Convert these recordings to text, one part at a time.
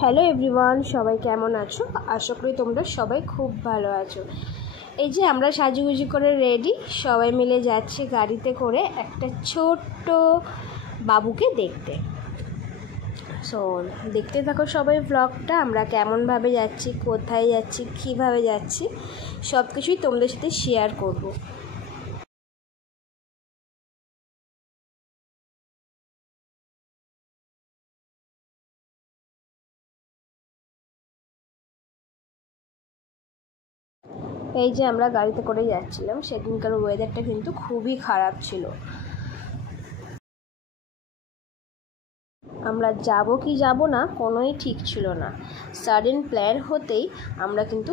Hello everyone, সবাই কেমন আছো? আশা করি তোমরা সবাই খুব ভালো আছো। এই যে আমরা সাজুগুজু করে রেডি, সবাই মিলে যাচ্ছি গাড়িতে করে একটা ছোট্ট বাবুকে দেখতে। সো দেখতে থাকো সবাই ব্লগটা, আমরা কেমনভাবে যাচ্ছি, কোথায় যাচ্ছি, কীভাবে যাচ্ছি, সব কিছুই তোমাদের সাথে শেয়ার করবো। এই যে আমরা গাড়িতে করে যাচ্ছিলাম, সেদিনকার ওয়েদারটা কিন্তু খুবই খারাপ ছিল। আমরা যাব কি যাব না কোনোই ঠিক ছিল না। সাডেন প্ল্যান হতেই আমরা কিন্তু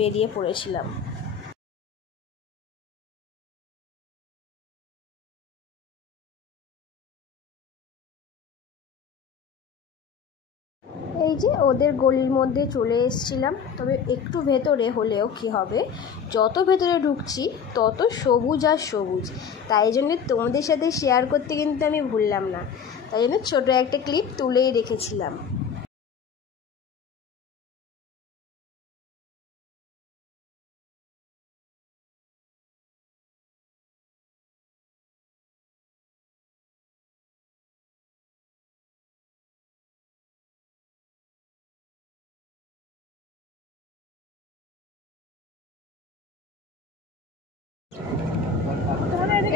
বেরিয়ে পড়েছিলাম। এই যে ওদের গলির মধ্যে চলে এসেছিলাম, তবে একটু ভেতরে হলেও কি হবে, যত ভেতরে ঢুকছি তত সবুজ আর সবুজ। তাই জন্য তোমাদের সাথে শেয়ার করতে কিন্তু আমি ভুললাম না, তাই জন্য ছোটো একটা ক্লিপ তুলেই রেখেছিলাম।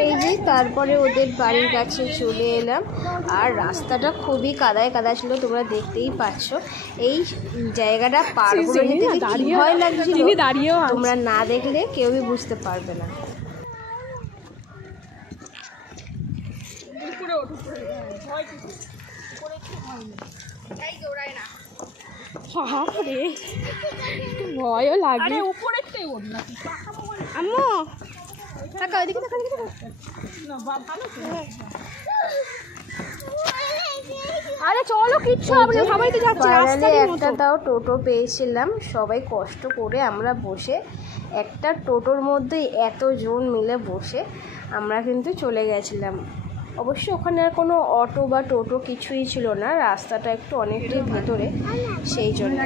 এই যে তারপরে ওদের বাড়ির কাছে চলে এলাম, আর রাস্তাটা খুবই কাদায় কাদা ছিল, তোমরা দেখতেই পাচ্ছ। এই জায়গাটা পার করে নিতে কি ভয় লাগছিল, তোমরা না দেখলে কেউই বুঝতে পারবে না। ভয়ও লাগে। আম্মু টাকা ওইদিকে টাকা আরে চলো, কিচ্ছু হবে না, সবাই তো যাচ্ছে রাস্তায়। একটা তাও টোটো পেয়েছিলাম, সবাই কষ্ট করে আমরা বসে একটা টোটোর মধ্যে এতজন মিলে বসে আমরা কিন্তু চলে গেছিলাম। অবশ্য ওখানে আর কোনো অটো বা টোটো কিছুই ছিল না, রাস্তাটা একটু অনেকটাই ভেতরে, সেই জন্য।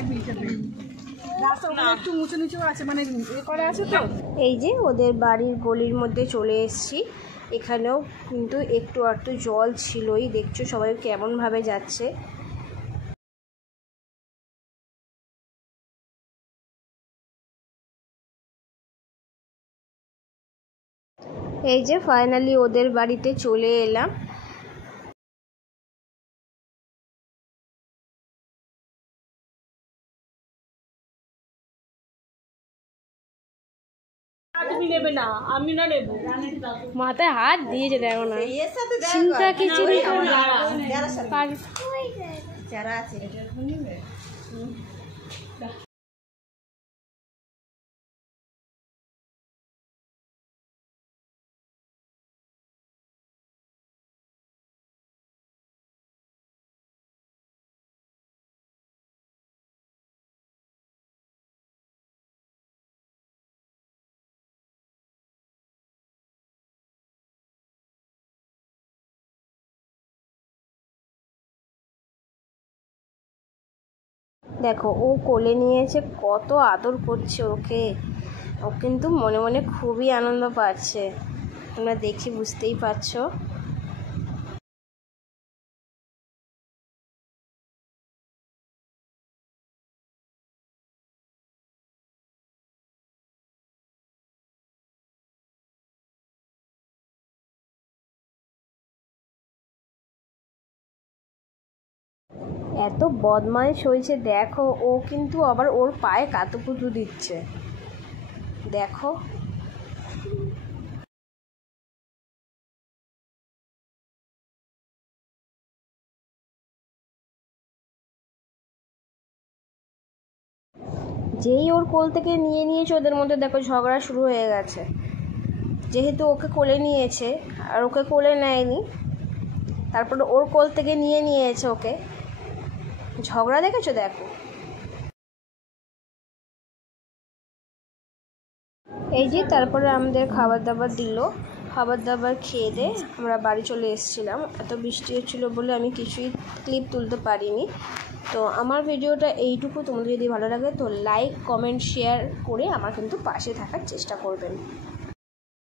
এই যে ওদের বাড়ির গলির মধ্যে চলে এসেছি, এখানেও কিন্তু একটু আধটু জল ছিলই, দেখছো সবাই কেমনভাবে যাচ্ছে। এই যে ফাইনালি ওদের বাড়িতে চলে এলাম। মাথায় হাত দিয়েছে, দেখো না, চিন্তা কি দেখো ও কোলে নিয়েছে, কত আদর করছে ওকে। ও কিন্তু মনে মনে খুবই আনন্দ পাচ্ছে, তোমরা দেখি বুঝতেই পারছো। এত বদমাইশ হয়েছে দেখো, ও কিন্তু আবার ওর পায়ে কাতুকুতু দিচ্ছে, দেখো। যেই ওর কোল থেকে নিয়ে নিয়েছে, ওদের মধ্যে দেখো ঝগড়া শুরু হয়ে গেছে। যেহেতু ওকে কোলে নিয়েছে আর ওকে কোলে নেয়নি, তারপরে ওর কোল থেকে নিয়ে নিয়েছে ওকে, ঝগড়া দেখেছো? দেখো এই যে তারপরে আমাদের খাবার দাবার দিল, খাবার দাবার খেয়ে দিয়ে আমরা বাড়ি চলে এসেছিলাম। এত বৃষ্টি হচ্ছিলো বলে আমি কিছুই ক্লিপ তুলতে পারিনি। তো আমার ভিডিওটা এইটুকু। তোমাদের যদি ভালো লাগে তো লাইক কমেন্ট শেয়ার করে আমার কিন্তু পাশে থাকার চেষ্টা করবেন।